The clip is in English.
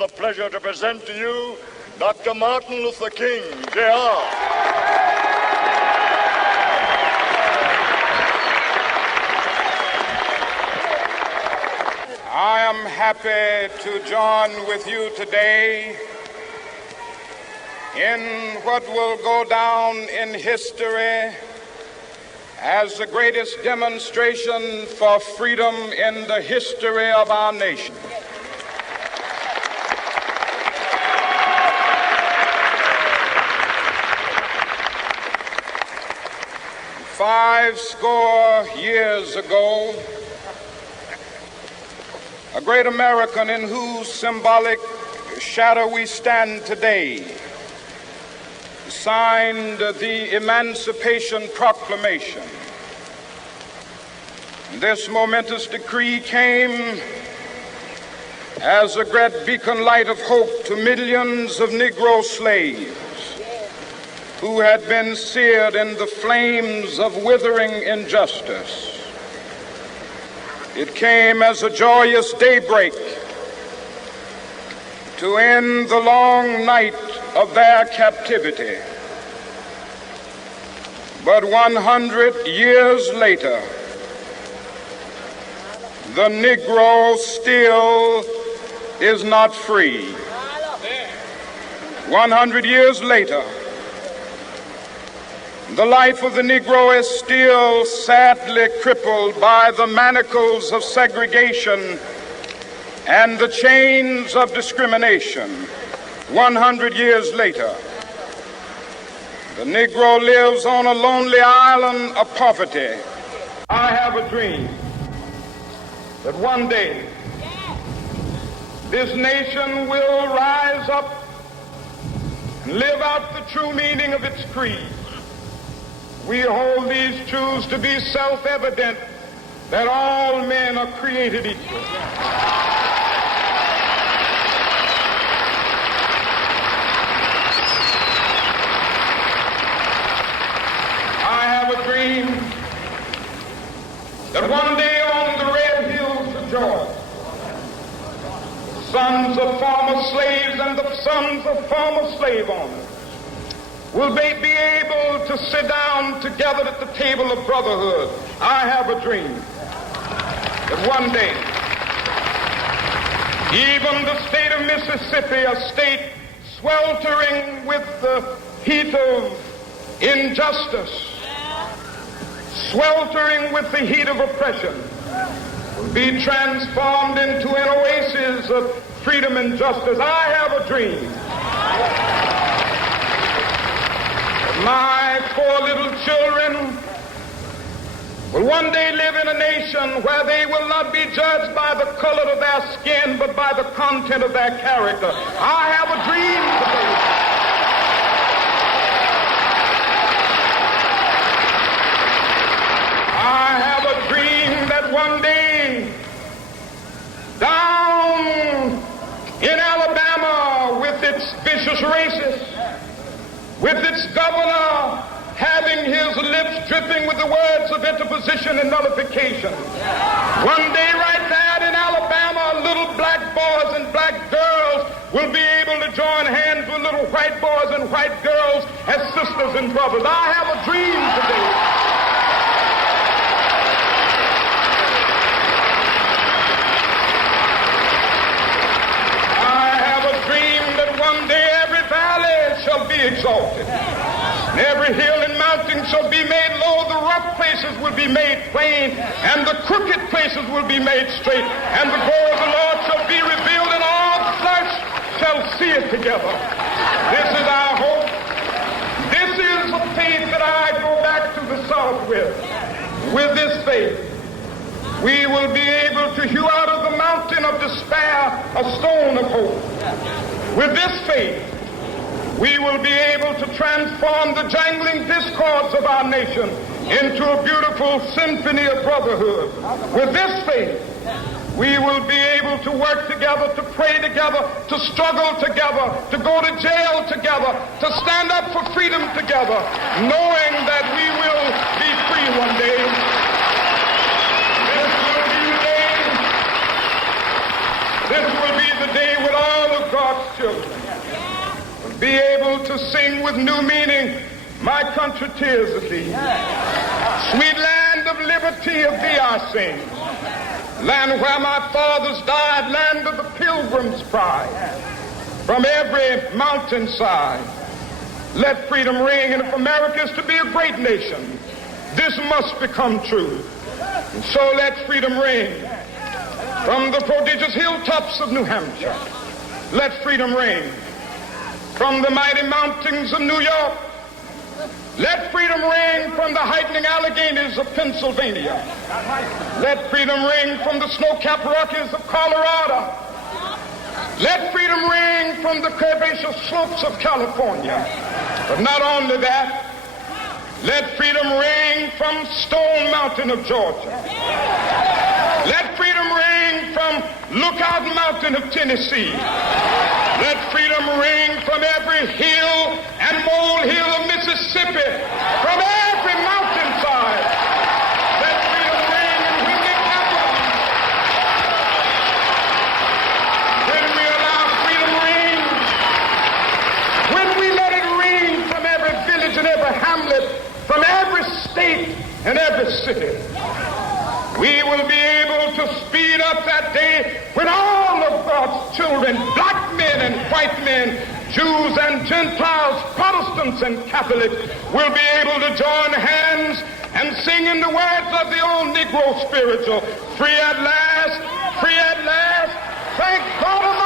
the pleasure to present to you Dr. Martin Luther King, Jr. I am happy to join with you today in what will go down in history as the greatest demonstration for freedom in the history of our nation. Five score years ago, a great American in whose symbolic shadow we stand today signed the Emancipation Proclamation. This momentous decree came as a great beacon light of hope to millions of Negro slaves who had been seared in the flames of withering injustice. It came as a joyous daybreak to end the long night of their captivity. But 100 years later, the Negro still is not free. 100 years later, the life of the Negro is still sadly crippled by the manacles of segregation and the chains of discrimination. 100 years later, the Negro lives on a lonely island of poverty. I have a dream that one day this nation will rise up and live out the true meaning of its creed. We hold these truths to be self-evident, that all men are created equal. I have a dream that one day on the red hills of Georgia, the sons of former slaves and the sons of former slave owners will they be able to sit down together at the table of brotherhood. I have a dream that one day, even the state of Mississippi, a state sweltering with the heat of injustice, sweltering with the heat of oppression, will be transformed into an oasis of freedom and justice. I have a dream. My four little children will one day live in a nation where they will not be judged by the color of their skin, but by the content of their character. I have a dream today. I have a dream that one day, down in Alabama, with its vicious racists, with its governor having his lips dripping with the words of interposition and nullification. One day right there in Alabama, little black boys and black girls will be able to join hands with little white boys and white girls as sisters and brothers. I have a dream today. I have a dream that one day every valley shall be exalted, and every hill and mountain shall be made low. The rough places will be made plain, and the crooked places will be made straight, and the glory of the Lord shall be revealed, and all flesh shall see it together. This is our hope. This is the faith that I go back to the South with. With this faith, we will be able to hew out of the mountain of despair a stone of hope. With this faith, we will be able to transform the jangling discords of our nation into a beautiful symphony of brotherhood. With this faith, we will be able to work together, to pray together, to struggle together, to go to jail together, to stand up for freedom together, knowing that we will be free one day. This will be the day when all of God to sing with new meaning, my country, tears of thee. Sweet land of liberty, of thee I sing. Land where my fathers died, land of the pilgrim's pride. From every mountainside, let freedom ring. And if America is to be a great nation, this must become true. And so let freedom ring. From the prodigious hilltops of New Hampshire, let freedom ring. From the mighty mountains of New York, let freedom ring. From the heightening Alleghenies of Pennsylvania, let freedom ring. From the snow-capped Rockies of Colorado, let freedom ring. From the curvaceous slopes of California. But not only that, let freedom ring from Stone Mountain of Georgia. Let freedom ring from Lookout Mountain of Tennessee. Let freedom ring from every hill and molehill of Mississippi, from every mountainside. Let freedom ring, and when it happens, when we allow freedom ring, when we let it ring from every village and every hamlet, from every state and every city, we will be able to speed up that day when all of God's children, black men and white men, Jews and Gentiles, Protestants and Catholics, will be able to join hands and sing in the words of the old Negro spiritual, free at last, thank God.